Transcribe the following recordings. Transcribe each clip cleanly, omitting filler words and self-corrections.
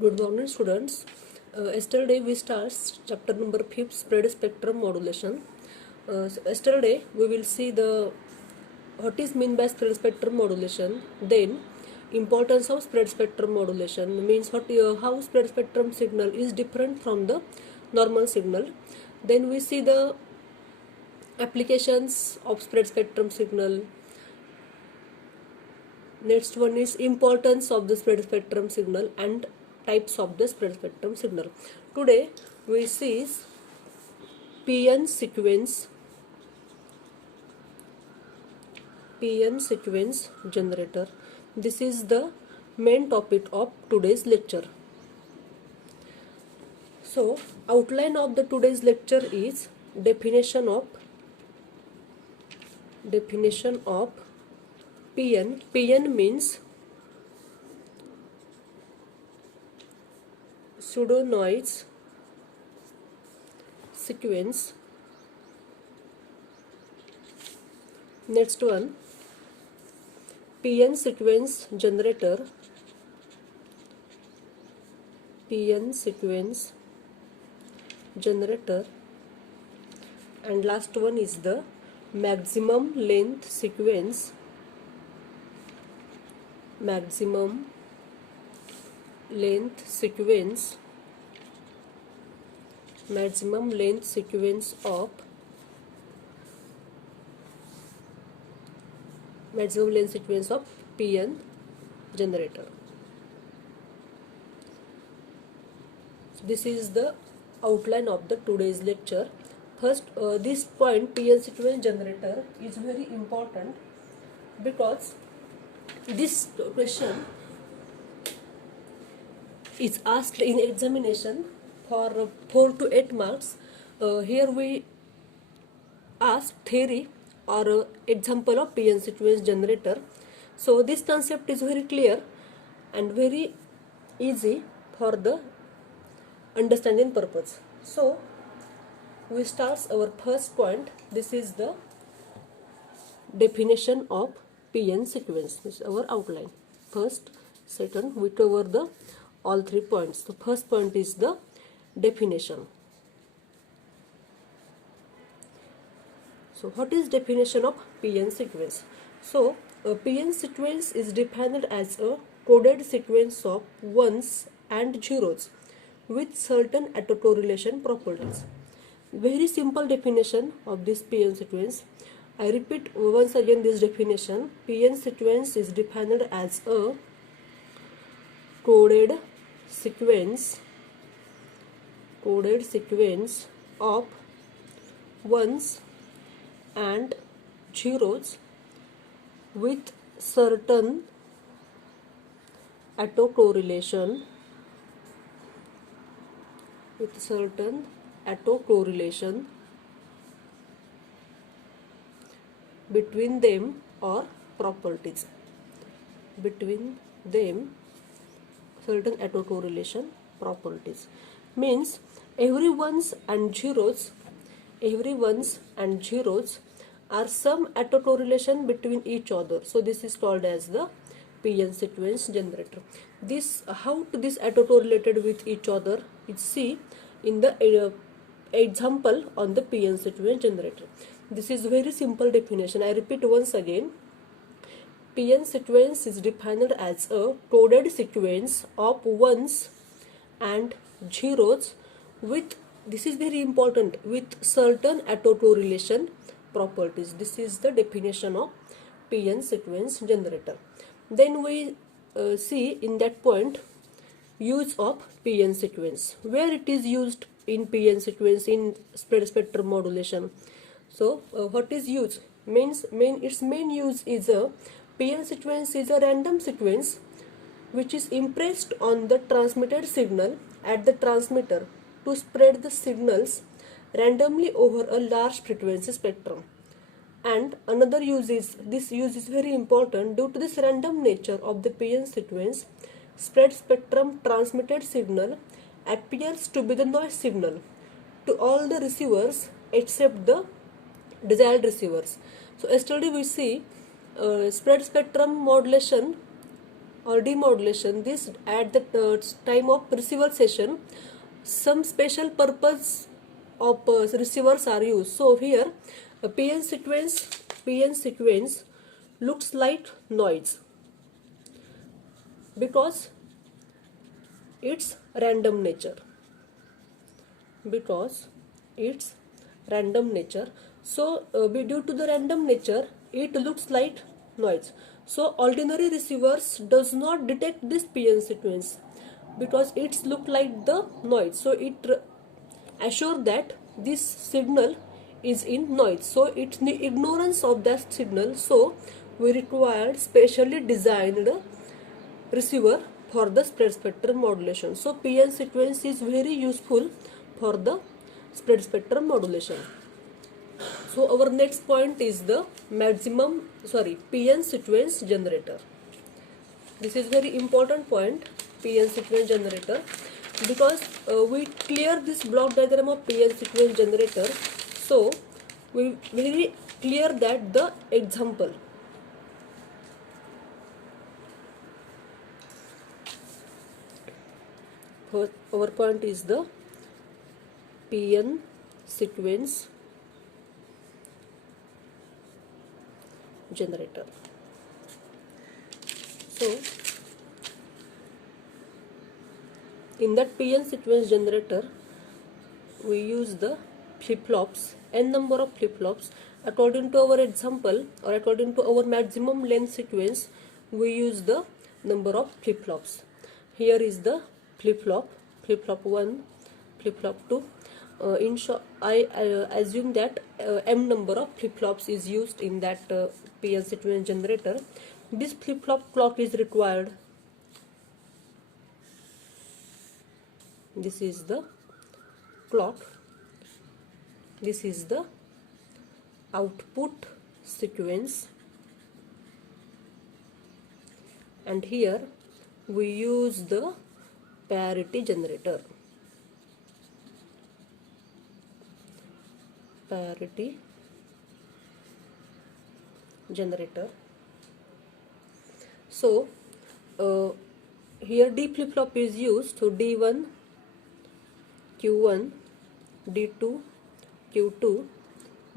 Good morning, students. Yesterday we start chapter number 5, spread spectrum modulation. Yesterday we will see the what is mean by spread spectrum modulation. Then importance of spread spectrum modulation means how spread spectrum signal is different from the normal signal. Then we see the applications of spread spectrum signal. Next one is importance of the spread spectrum signal and types of the spread spectrum signal. Today we see PN sequence generator. This is the main topic of today's lecture. So outline of the today's lecture is definition of PN. PN means pseudo noise sequence. Next one, PN sequence generator. And last one is the maximum length sequence. Maximum length sequence of PN generator. This is the outline of the today's lecture. First, this point PN sequence generator is very important because this question is asked in examination for 4 to 8 marks. Here we ask theory or example of PN sequence generator. So this concept is very clear and very easy for the understanding purpose. So we start our first point. This is the definition of PN sequence. This is our outline. First, second, we cover the all 3 points. The first point is the definition. So what is definition of PN sequence? So a PN sequence is defined as a coded sequence of ones and zeros with certain autocorrelation properties. Very simple definition of this PN sequence. I repeat once again this definition. PN sequence is defined as a coded sequence of ones and zeros with certain autocorrelation between them or properties. Certain autocorrelation properties means every ones and zeros are some autocorrelation between each other. So this is called as the PN sequence generator. How this autocorrelated with each other is see in the example on the PN sequence generator. This is very simple definition. I repeat once again. PN sequence is defined as a coded sequence of ones and zeros with, this is very important, with certain autocorrelation properties. This is the definition of PN sequence generator. Then we see in that point use of PN sequence, where it is used in PN sequence in spread spectrum modulation. So what is used? Its main use is a PN sequence is a random sequence which is impressed on the transmitted signal at the transmitter to spread the signals randomly over a large frequency spectrum. And another use is, this use is very important due to this random nature of the PN sequence. Spread spectrum transmitted signal appears to be the noise signal to all the receivers except the desired receivers. So yesterday we see spread spectrum modulation or demodulation, this at the time of receiver session, some special purpose of receivers are used. So here PN sequence looks like noise because it's random nature, because it's random nature. So due to the random nature, it looks like noise. So ordinary receivers does not detect this PN sequence because it's look like the noise. So it assure that this signal is in noise. So it's the ignorance of that signal. So we required specially designed receiver for the spread spectrum modulation. So PN sequence is very useful for the spread spectrum modulation. So our next point is the PN sequence generator. This is very important point, PN sequence generator, because we clear this block diagram of PN sequence generator. So we very clear that the example. Our point is the PN sequence generator. So in that PN sequence generator, we use the flip-flops, n number of flip-flops. According to our example or according to our maximum length sequence, we use the number of flip-flops. Here is the flip-flop 1, flip-flop 2. In short, I assume that m number of flip-flops is used in that PN sequence generator. This flip-flop clock is required. This is the clock. This is the output sequence, and here we use the parity generator. Parity generator. So here D flip-flop is used. So D1, Q1, D2, Q2,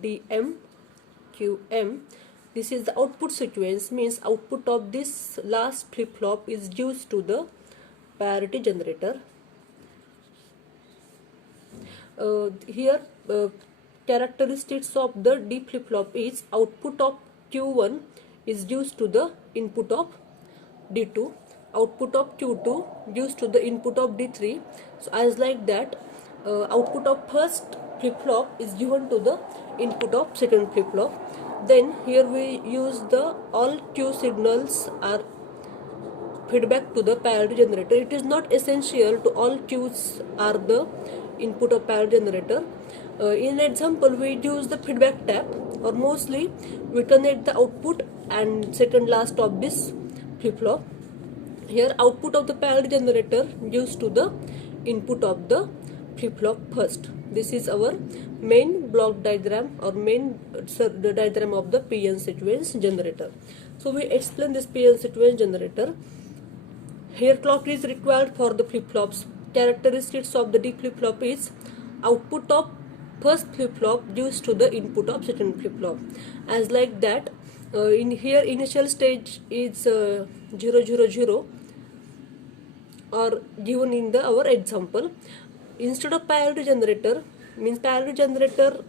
DM, QM. This is the output sequence, means output of this last flip-flop is used to the parity generator. Here characteristics of the D flip-flop is output of Q1 is used to the input of D2, output of Q2 used to the input of D3. So as like that, output of first flip-flop is given to the input of second flip-flop. Then here we use the all Q signals are feedback to the parity generator. It is not essential to all Qs are the input of parity generator. In example, we use the feedback tap, or mostly we connect the output and second last of this flip-flop. Here output of the parity generator used to the input of the flip-flop first. This is our main block diagram or the diagram of the PN sequence generator. So we explain this PN sequence generator. Here clock is required for the flip-flops. Characteristics of the D flip-flop is output of first flip-flop used to the input of second flip-flop. As like that, in here initial stage is 0 0 0 or given in the our example. Instead of parity generator, means parity generator,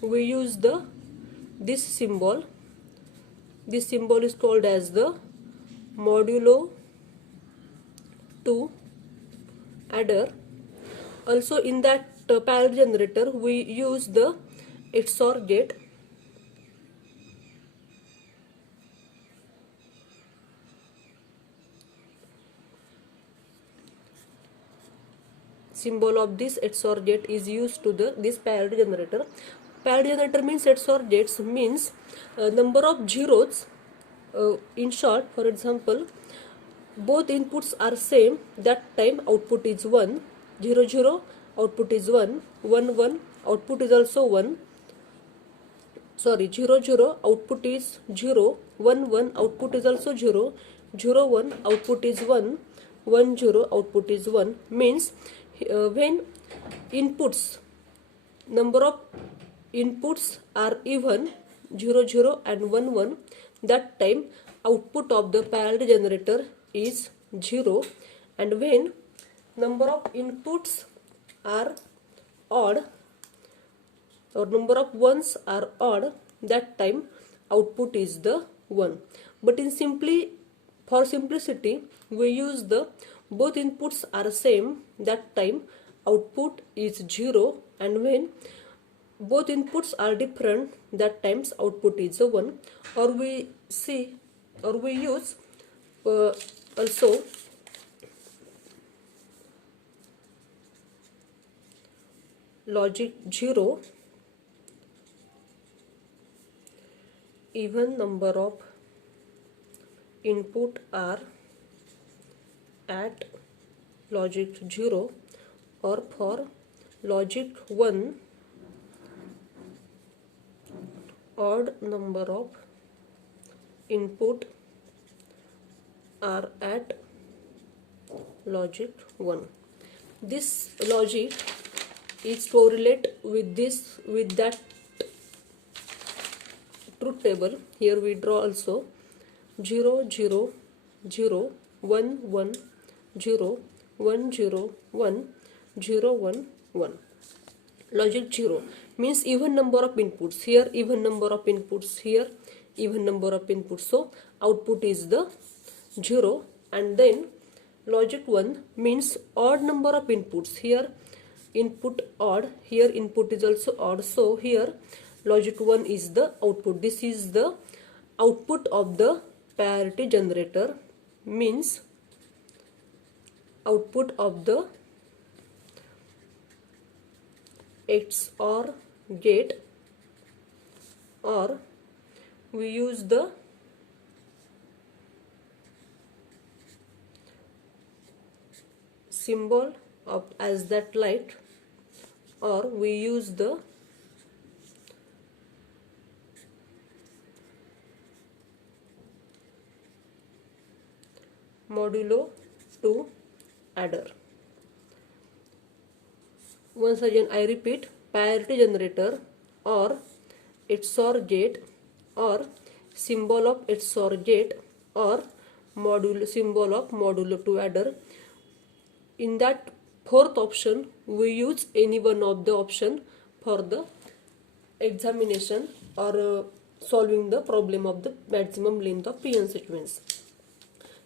we use this symbol. This symbol is called as the modulo 2 adder. Also in that parity generator, we use the XOR gate. Symbol of this XOR gate is used to this parity generator. Parity generator means XOR gates means number of zeros. In short, for example, both inputs are same, that time output is 1, 0 0 output is 1, 1 1 output is also 1. sorry, 0 0 output is 0, 1 1 output is also 0, 0 1 output is 1, 1 0 output is 1. Means when inputs, number of inputs are even 0 0 and 1 1, that time output of the parallel generator is 0. And when number of inputs are odd or number of ones are odd, that time output is the 1. But in for simplicity we use the both inputs are same, that time output is 0. And when both inputs are different, that times output is a 1. Or we use also logic 0, even number of input are at logic 0, or for logic 1 odd number of input are at logic 1. This logic is correlate with that truth table. Here we draw also 0 0 0 1 1 0 1 0 1 0 1 1. Logic 0 means even number of inputs, here even number of inputs, here even number of inputs, so output is the 0. And then logic 1 means odd number of inputs, here input odd, here input is also odd, so here logic 1 is the output. This is the output of the parity generator, means output of the XOR gate, or we use the symbol of as that light, or we use the modulo 2 adder. Once again I repeat, parity generator or XOR gate or symbol of XOR gate or symbol of modulo 2 adder. In that fourth option we use any one of the option for the examination or solving the problem of the maximum length of PN sequence.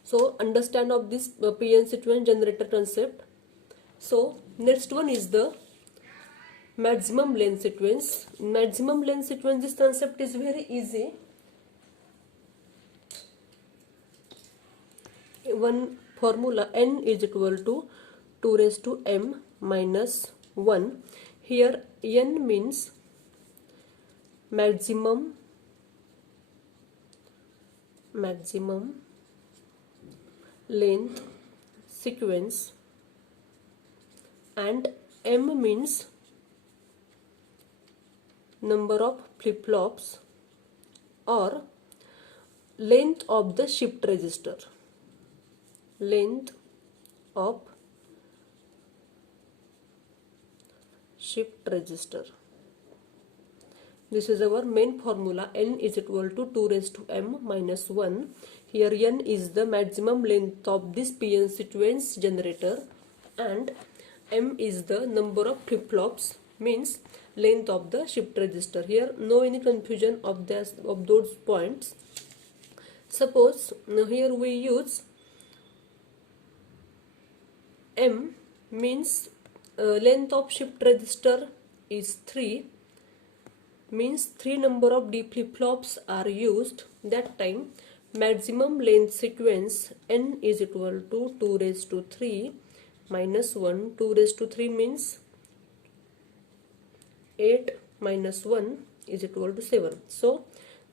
So understand of this PN sequence generator concept. So next one is the maximum length sequence. Maximum length sequence, this concept is very easy. One formula, n is equal to 2 raised to m minus 1. Here n means maximum length sequence, and m means number of flip-flops or length of the shift register. Length of shift register. This is our main formula. N is equal to 2 raised to m minus 1. Here n is the maximum length of this PN sequence generator and m is the number of flip-flops, means length of the shift register. Here no any confusion of those points. Suppose now here we use m means length of shift register is 3, means 3 number of D flip-flops are used. That time maximum length sequence n is equal to 2 raised to 3 minus 1. 2 raised to 3 means 8 minus 1 is equal to 7. So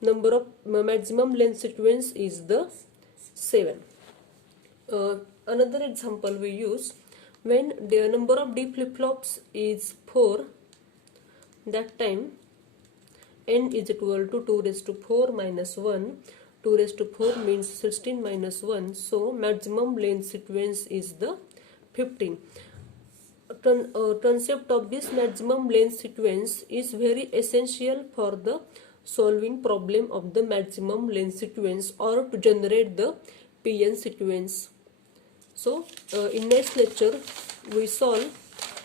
number of maximum length sequence is the 7. Another example we use, when the number of D flip-flops is 4, that time n is equal to 2 raised to 4 minus 1. 2 raised to 4 means 16 minus 1. So maximum length sequence is the 15. Concept of this maximum length sequence is very essential for the solving problem of the maximum length sequence or to generate the PN sequence. So in next lecture we solve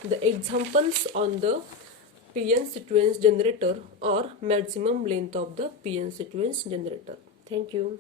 the examples on the PN sequence generator or maximum length of the PN sequence generator. Thank you.